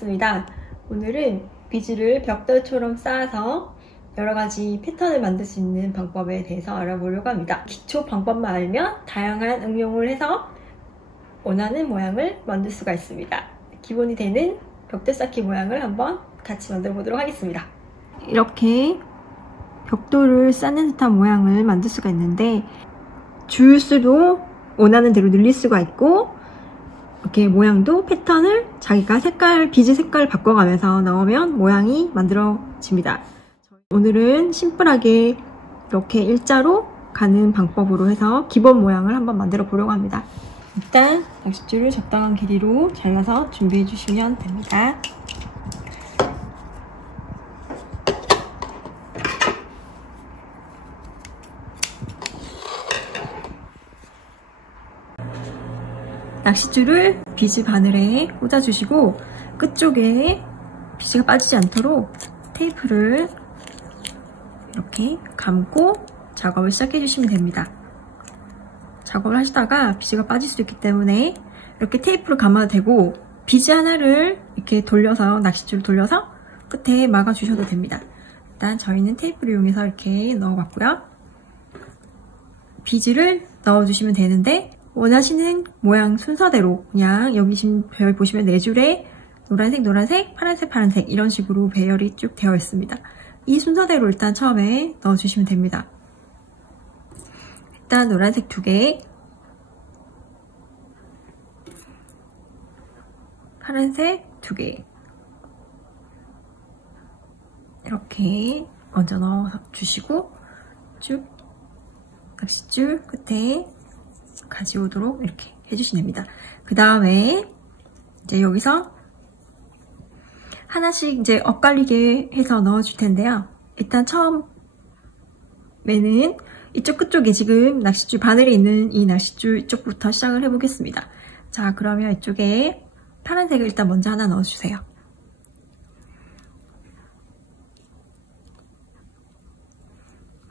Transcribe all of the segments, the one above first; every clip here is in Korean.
반갑습니다. 오늘은 비즈를 벽돌처럼 쌓아서 여러가지 패턴을 만들 수 있는 방법에 대해서 알아보려고 합니다. 기초 방법만 알면 다양한 응용을 해서 원하는 모양을 만들 수가 있습니다. 기본이 되는 벽돌 쌓기 모양을 한번 같이 만들어 보도록 하겠습니다. 이렇게 벽돌을 쌓는 듯한 모양을 만들 수가 있는데 줄수도 원하는 대로 늘릴 수가 있고 이렇게 모양도 패턴을 자기가 비즈 색깔을 바꿔가면서 넣으면 모양이 만들어집니다. 오늘은 심플하게 이렇게 일자로 가는 방법으로 해서 기본 모양을 한번 만들어 보려고 합니다. 일단 낚싯줄을 적당한 길이로 잘라서 준비해 주시면 됩니다. 낚싯줄을 비즈 바늘에 꽂아주시고 끝쪽에 비즈가 빠지지 않도록 테이프를 이렇게 감고 작업을 시작해 주시면 됩니다. 작업을 하시다가 비즈가 빠질 수 있기 때문에 이렇게 테이프를 감아도 되고 비즈 하나를 이렇게 돌려서 낚싯줄을 돌려서 끝에 막아 주셔도 됩니다. 일단 저희는 테이프를 이용해서 이렇게 넣어봤고요. 비즈를 넣어주시면 되는데 원하시는 모양 순서대로 그냥 여기 지금 배열 보시면 4줄에 노란색, 노란색, 파란색, 파란색 이런 식으로 배열이 쭉 되어 있습니다. 이 순서대로 일단 처음에 넣어주시면 됩니다. 일단 노란색 2개, 파란색 2개 이렇게 먼저 넣어주시고 쭉 낚싯줄 끝에 가져오도록 이렇게 해주시면 됩니다. 그 다음에 이제 여기서 하나씩 이제 엇갈리게 해서 넣어줄 텐데요. 일단 처음에는 이쪽 끝쪽에 지금 낚싯줄 바늘에 있는 이 낚싯줄 이쪽부터 시작을 해보겠습니다. 자, 그러면 이쪽에 파란색을 일단 먼저 하나 넣어주세요.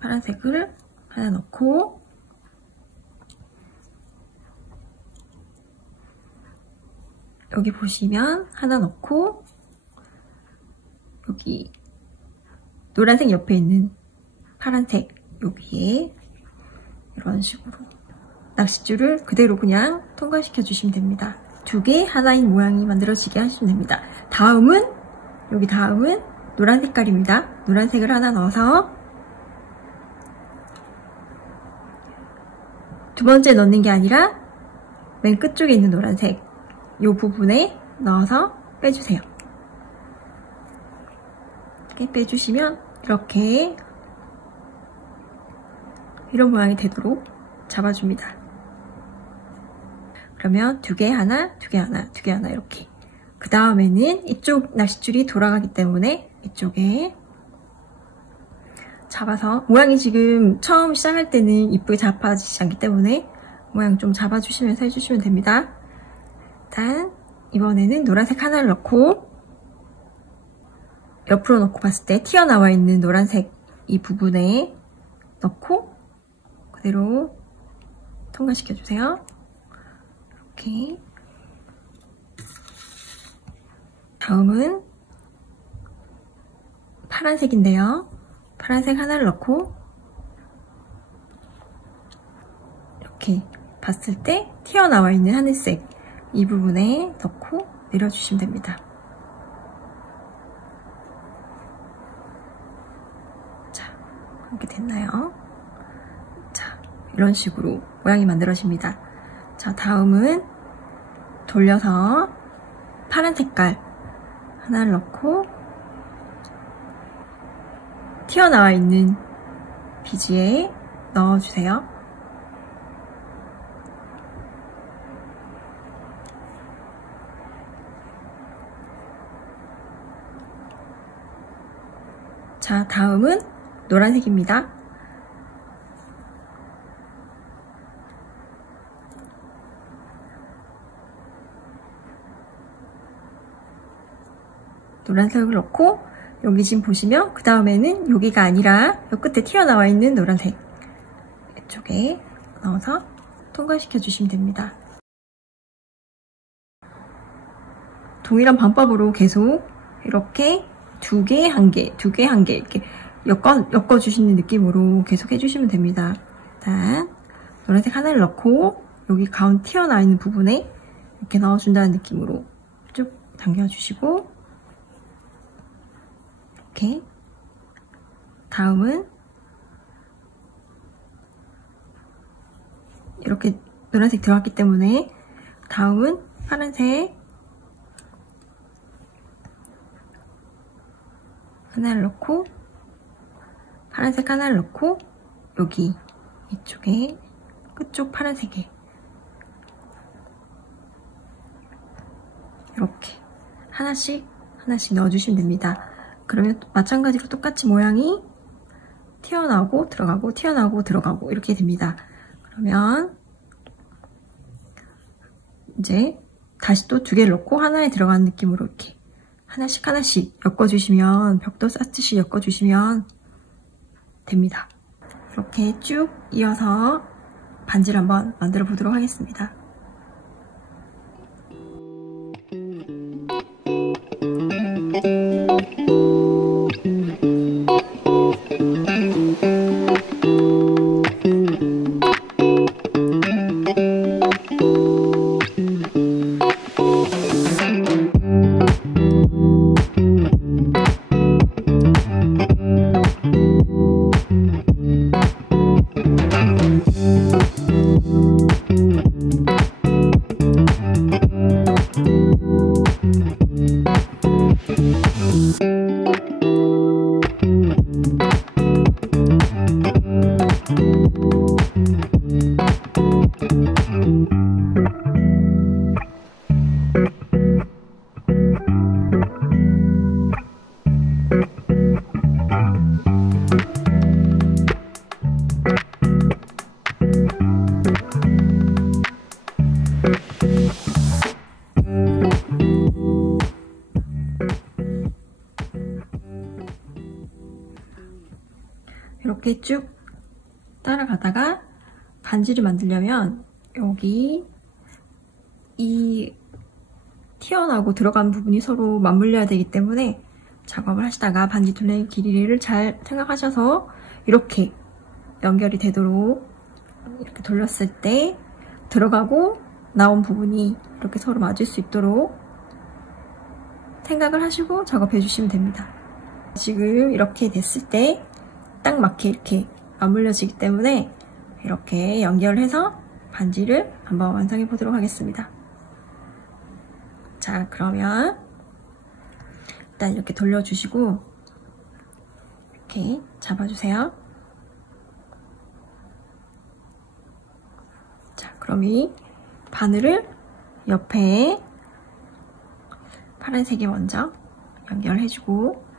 파란색을 하나 넣고 여기 보시면 하나 넣고 여기 노란색 옆에 있는 파란색 여기에 이런 식으로 낚싯줄을 그대로 그냥 통과시켜 주시면 됩니다. 2개 하나인 모양이 만들어지게 하시면 됩니다. 다음은 노란 색깔입니다. 노란색을 하나 넣어서 두 번째 넣는 게 아니라 맨 끝쪽에 있는 노란색 이 부분에 넣어서 빼주세요. 이렇게 빼주시면 이렇게 이런 모양이 되도록 잡아줍니다. 그러면 2개 하나, 2개 하나, 2개 하나 이렇게. 그 다음에는 이쪽 낚싯줄이 돌아가기 때문에 이쪽에 잡아서 모양이 지금 처음 시작할 때는 이쁘게 잡아지지 않기 때문에 모양 좀 잡아주시면서 해주시면 됩니다. 일단 이번에는 노란색 하나를 넣고 옆으로 넣고 봤을 때 튀어나와 있는 노란색 이 부분에 넣고 그대로 통과시켜주세요. 이렇게. 다음은 파란색인데요. 파란색 하나를 넣고 이렇게 봤을 때 튀어나와 있는 하늘색 이 부분에 넣고 내려주시면 됩니다. 자, 이렇게 됐나요? 자, 이런 식으로 모양이 만들어집니다. 자, 다음은 돌려서 파란 색깔 하나를 넣고 튀어나와 있는 비즈에 넣어주세요. 자, 다음은 노란색입니다. 노란색을 넣고 여기 지금 보시면 그 다음에는 여기가 아니라 이 끝에 튀어나와 있는 노란색 이쪽에 넣어서 통과시켜 주시면 됩니다. 동일한 방법으로 계속 이렇게 2개, 1개, 2개, 1개 이렇게 엮어주시는 느낌으로 계속 해주시면 됩니다. 일단 노란색 하나를 넣고 여기 가운데 튀어나와 있는 부분에 이렇게 넣어준다는 느낌으로 쭉 당겨주시고, 이렇게 다음은 이렇게 노란색 들어갔기 때문에 다음은 파란색 하나를 넣고, 파란색 하나를 넣고, 여기 이쪽에 끝쪽 파란색에 이렇게 하나씩 넣어주시면 됩니다. 그러면 마찬가지로 똑같이 모양이 튀어나오고 들어가고 튀어나오고 들어가고 이렇게 됩니다. 그러면 이제 다시 또 2개를 넣고 하나에 들어가는 느낌으로 이렇게 하나씩 엮어주시면, 벽돌 쌓듯이 엮어주시면 됩니다. 이렇게 쭉 이어서 반지를 한번 만들어 보도록 하겠습니다. 이렇게 쭉 따라가다가 반지를 만들려면 여기 이 튀어나오고 들어간 부분이 서로 맞물려야 되기 때문에 작업을 하시다가 반지 둘레 길이를 잘 생각하셔서 이렇게 연결이 되도록 이렇게 돌렸을 때 들어가고 나온 부분이 이렇게 서로 맞을 수 있도록 생각을 하시고 작업해 주시면 됩니다. 지금 이렇게 됐을 때 딱 맞게 이렇게 맞물려지기 때문에 이렇게 연결해서 반지를 한번 완성해 보도록 하겠습니다. 자, 그러면 일단 이렇게 돌려주시고 이렇게 잡아주세요. 자, 그럼 이 바늘을 옆에 파란색에 먼저 연결해주고,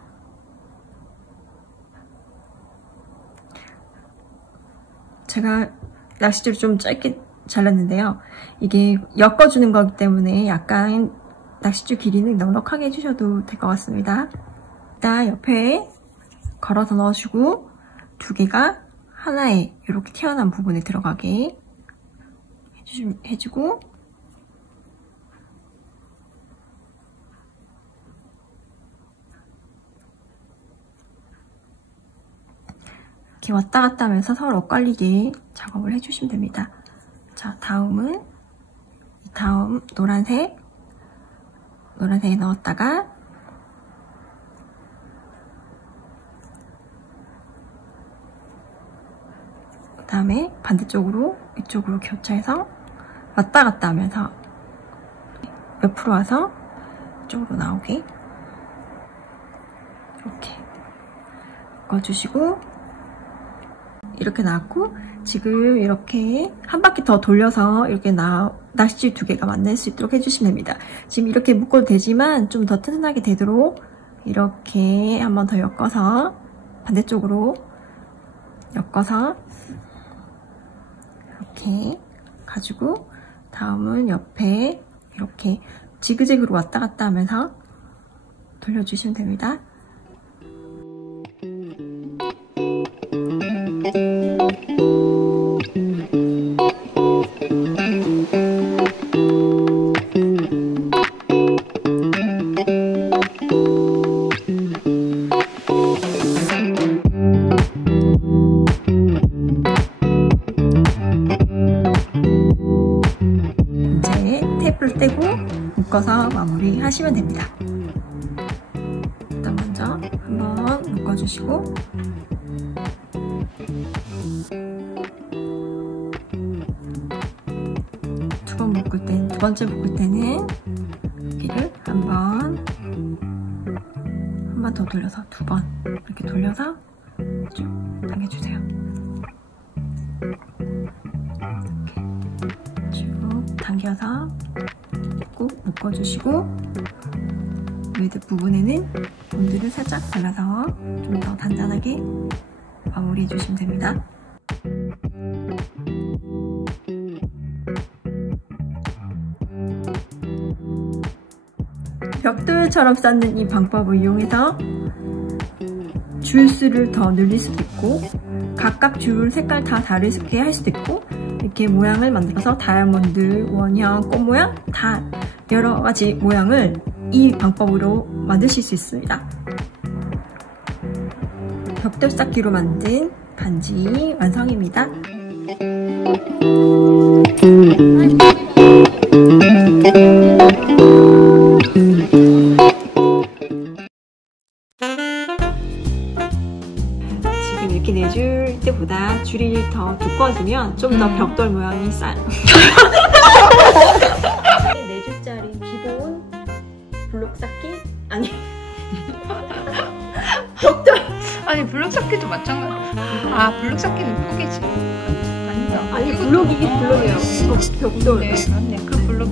제가 낚싯줄을 좀 짧게 잘랐는데요. 이게 엮어주는 거기 때문에 약간 낚싯줄 길이는 넉넉하게 해주셔도 될 것 같습니다. 일단 옆에 걸어서 넣어주고 2개가 하나에 이렇게 튀어나온 부분에 들어가게 해주고, 이렇게 왔다 갔다 하면서 서로 엇갈리게 작업을 해주시면 됩니다. 자, 다음은 다음 노란색에 넣었다가 그 다음에 반대쪽으로 이쪽으로 교차해서 왔다 갔다 하면서 옆으로 와서 이쪽으로 나오게 이렇게 엮어주시고, 이렇게 나왔고, 지금 이렇게 한 바퀴 더 돌려서 이렇게 낚싯줄 2개가 만날 수 있도록 해주시면 됩니다. 지금 이렇게 묶어도 되지만 좀 더 튼튼하게 되도록 이렇게 한 번 더 엮어서 반대쪽으로 엮어서 이렇게 가지고, 다음은 옆에 이렇게 지그재그로 왔다 갔다 하면서 돌려주시면 됩니다. 묶어서 마무리 하시면 됩니다. 일단 먼저 한번 묶어주시고 두 번째 묶을 때는 여기를 한 번 더 돌려서 두 번 이렇게 돌려서 쭉 당겨주세요. 이렇게 쭉 당겨서 꾹 묶어주시고 매듭 부분에는 본드를 살짝 발라서 좀 더 단단하게 마무리해 주시면 됩니다. 벽돌처럼 쌓는 이 방법을 이용해서 줄 수를 더 늘릴 수도 있고 각각 줄 색깔 다 다르게 할 수도 있고 이렇게 모양을 만들어서 다이아몬드, 원형, 꽃 모양 다 여러 가지 모양을 이 방법으로 만드실 수 있습니다. 벽돌 쌓기로 만든 반지 완성입니다. 지금 이렇게 내줄 때보다 줄이 더 두꺼워지면 좀 더 벽돌 모양이 싸요. 4줄짜리 기본 블록 쌓기? 아니 벽돌 아니 블록 쌓기도 마찬가지. 아 블록 쌓기는 포기지. 아니다. 아니 블록이긴 블록이에요. 벽돌. 네, 맞네. 그 블록.